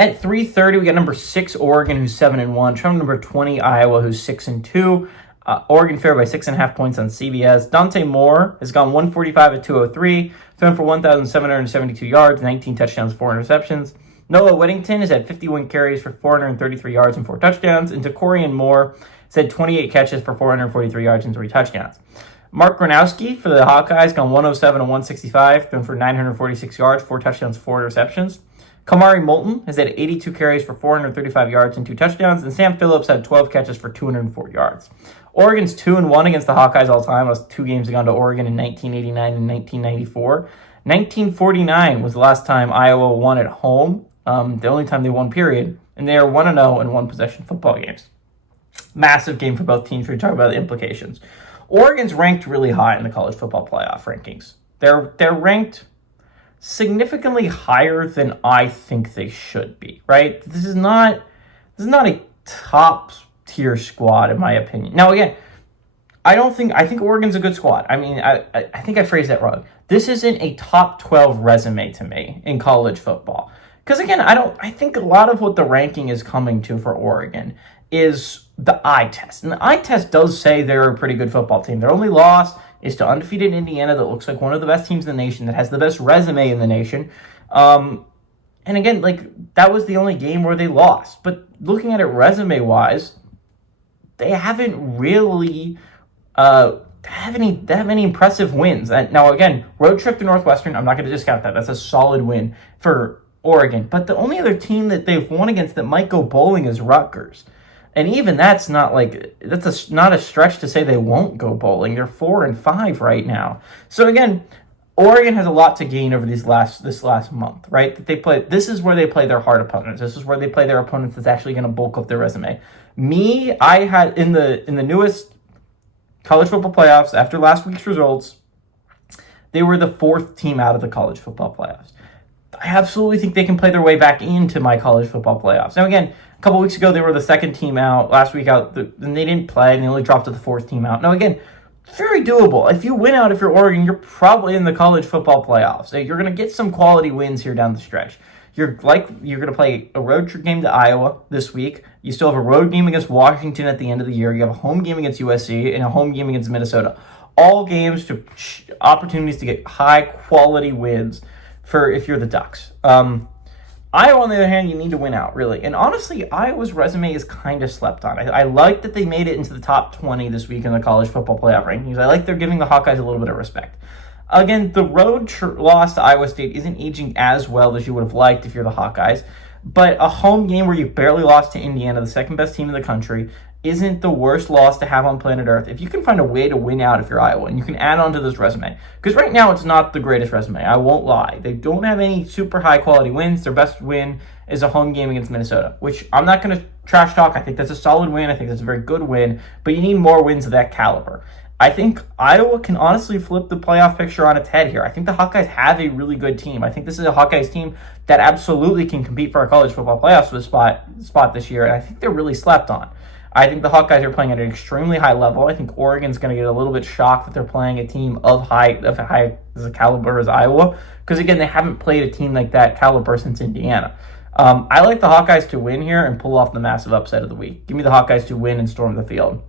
At 3:30, we got number 6 Oregon, who's 7-1. Trump number 20 Iowa, who's 6-2. Oregon favored by 6.5 points on CBS. Dante Moore has gone 145 at 203, thrown for 1,772 yards, 19 touchdowns, 4 interceptions. Noah Whittington has had 51 carries for 433 yards and 4 touchdowns. And Torian Moore has had 28 catches for 443 yards and 3 touchdowns. Mark Gronowski for the Hawkeyes gone 107 and 165, thrown for 946 yards, 4 touchdowns, 4 interceptions. Kamari Moulton has had 82 carries for 435 yards and 2 touchdowns, and Sam Phillips had 12 catches for 204 yards. Oregon's 2-1 against the Hawkeyes all time. Those 2 games have gone to Oregon in 1989 and 1994. 1949 was the last time Iowa won at home, the only time they won, period, and they are 1-0 in one-possession football games. Massive game for both teams. We talk about the implications. Oregon's ranked really high in the college football playoff rankings. They're ranked significantly higher than I think they should be, right? This is not a top tier squad in my opinion. Now again, I think Oregon's a good squad. I mean, I think I phrased that wrong. This isn't a top 12 resume to me in college football. Because again, I think a lot of what the ranking is coming to for Oregon is the eye test. And the eye test does say they're a pretty good football team. Their only loss is to undefeated Indiana that looks like one of the best teams in the nation, that has the best resume in the nation. And again, that was the only game where they lost. But looking at it resume-wise, they haven't really have any impressive wins. Now, again, road trip to Northwestern, I'm not going to discount that. That's a solid win for Oregon. But the only other team that they've won against that might go bowling is Rutgers. And even that's not not a stretch to say they won't go bowling. They're 4-5 right now. So again, Oregon has a lot to gain over this last month, right? This is where they play their hard opponents. This is where they play their opponents that's actually going to bulk up their resume. I had in the newest college football playoffs after last week's results, they were the 4th team out of the college football playoffs. I absolutely think they can play their way back into my college football playoffs. Now again, a couple weeks ago, they were the 2nd team out. Last week out, and they didn't play, and they only dropped to the 4th team out. Now, again, very doable. If you win out, if you're Oregon, you're probably in the college football playoffs. So you're going to get some quality wins here down the stretch. You're going to play a road trip game to Iowa this week. You still have a road game against Washington at the end of the year. You have a home game against USC and a home game against Minnesota. All games to opportunities to get high-quality wins for if you're the Ducks. Iowa, on the other hand, you need to win out, really. And honestly, Iowa's resume is kind of slept on. I like that they made it into the top 20 this week in the college football playoff rankings. I like they're giving the Hawkeyes a little bit of respect. Again, the road loss to Iowa State isn't aging as well as you would have liked if you're the Hawkeyes. But a home game where you barely lost to Indiana, the 2nd best team in the country, isn't the worst loss to have on planet Earth. If you can find a way to win out if you're Iowa, and you can add on to this resume. Because right now, it's not the greatest resume. I won't lie. They don't have any super high-quality wins. Their best win is a home game against Minnesota, which I'm not going to trash talk. I think that's a solid win. I think that's a very good win. But you need more wins of that caliber. I think Iowa can honestly flip the playoff picture on its head here. I think the Hawkeyes have a really good team. I think this is a Hawkeyes team that absolutely can compete for a college football playoff spot this year, and I think they're really slept on. I think the Hawkeyes are playing at an extremely high level. I think Oregon's going to get a little bit shocked that they're playing a team of high as a caliber as Iowa, because again, they haven't played a team like that caliber since Indiana. I like the Hawkeyes to win here and pull off the massive upset of the week. Give me the Hawkeyes to win and storm the field.